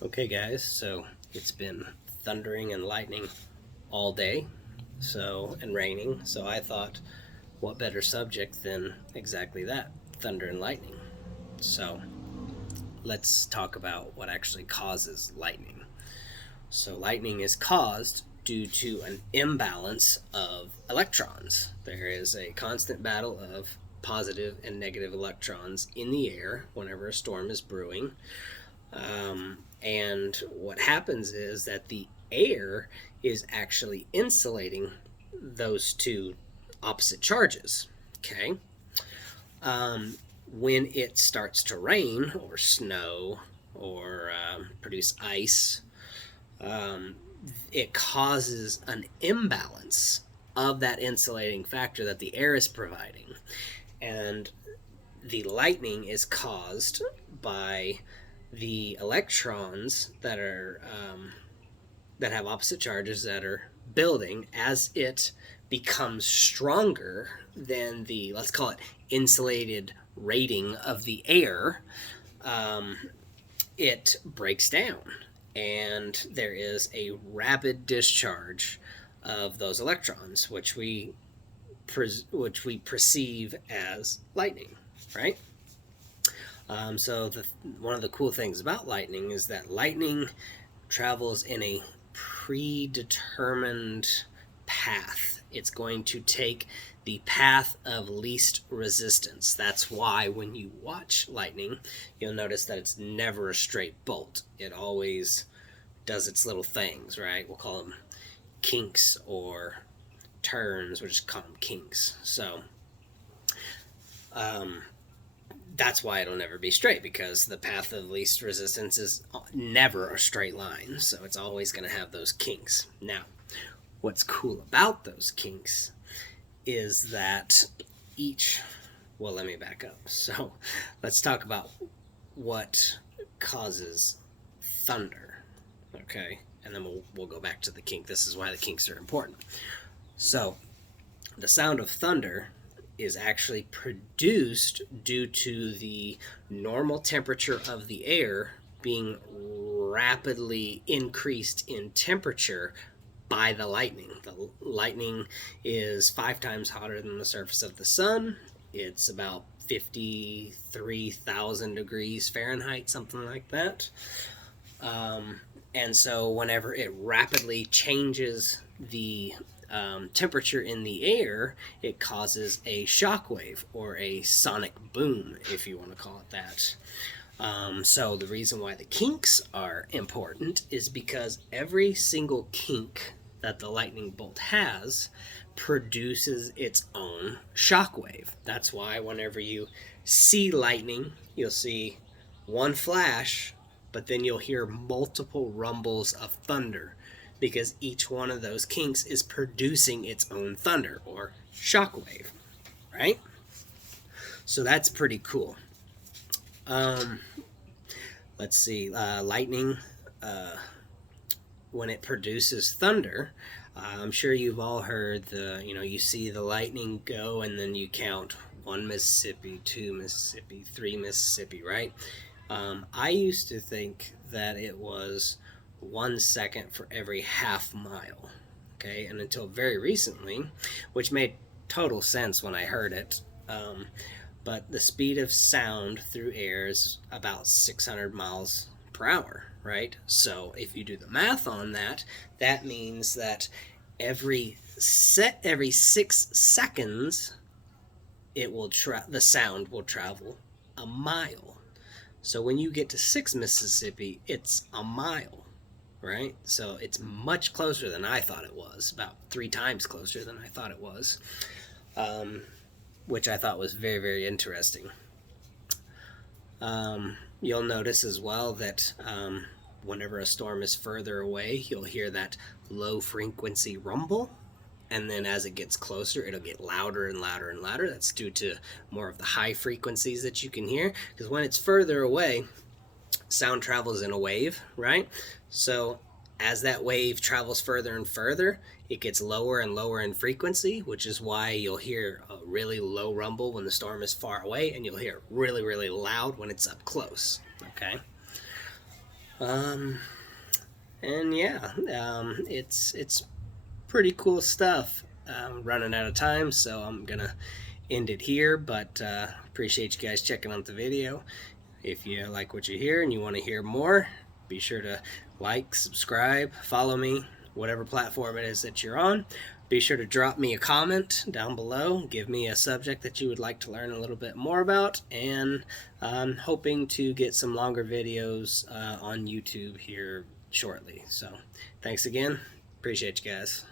Okay, guys, so it's been thundering and lightning all day, and raining. So I thought, what better subject than exactly that, thunder and lightning? So let's talk about what actually causes lightning. So lightning is caused due to an imbalance of electrons. There is a constant battle of positive and negative electrons in the air whenever a storm is brewing. And what happens is that the air is actually insulating those two opposite charges. Okay. When it starts to rain or snow or produce ice, um, it causes an imbalance of that insulating factor that the air is providing. And the lightning is caused by the electrons that have opposite charges that are building as it becomes stronger than the, let's call it, insulated rating of the air. um, it breaks down and there is a rapid discharge of those electrons, which we perceive as lightning, right? So one of the cool things about lightning is that lightning travels in a predetermined path. It's going to take the path of least resistance. That's why when you watch lightning, you'll notice that it's never a straight bolt. It always does its little things, right? We'll call them kinks or turns. We'll just call them kinks. So um, that's why it'll never be straight, because the path of least resistance is never a straight line. So it's always going to have those kinks. Now, what's cool about those kinks is that each, well, let me back up. So let's talk about what causes thunder. Okay. And then we'll go back to the kink. This is why the kinks are important. So the sound of thunder is actually produced due to the normal temperature of the air being rapidly increased in temperature by the lightning. The lightning is 5 times hotter than the surface of the sun. It's about 53,000 degrees Fahrenheit, something like that. And so, whenever it rapidly changes the temperature in the air, it causes a shock wave or a sonic boom, if you want to call it that. So the reason why the kinks are important is because every single kink that the lightning bolt has produces its own shockwave. That's why whenever you see lightning, you'll see one flash, but then you'll hear multiple rumbles of thunder, because each one of those kinks is producing its own thunder or shockwave, right? So that's pretty cool. Um, let's see, lightning, when it produces thunder, I'm sure you've all heard you see the lightning go and then you count 1 Mississippi, 2 Mississippi, 3 Mississippi, right? I used to think that it was 1 second for every half mile. Okay, and until very recently, which made total sense when I heard it. But the speed of sound through air is about 600 miles per hour, right? So if you do the math on that, that means that every 6 seconds, the sound will travel a mile. So when you get to 6 Mississippi, it's a mile, right? So it's much closer than I thought it was, about 3 times closer than I thought it was, which I thought was very, very interesting. You'll notice as well that whenever a storm is further away, you'll hear that low frequency rumble. And then as it gets closer, it'll get louder and louder and louder. That's due to more of the high frequencies that you can hear. Because when it's further away, sound travels in a wave, right? So as that wave travels further and further, it gets lower and lower in frequency, which is why you'll hear a really low rumble when the storm is far away, and you'll hear it really, really loud when it's up close. Okay. And yeah, it's pretty cool stuff. I'm running out of time, so I'm gonna end it here. But appreciate you guys checking out the video. If you like what you hear and you want to hear more, be sure to like, subscribe, follow me, whatever platform it is that you're on. Be sure to drop me a comment down below. Give me a subject that you would like to learn a little bit more about. And I'm hoping to get some longer videos on YouTube here shortly. So thanks again. Appreciate you guys.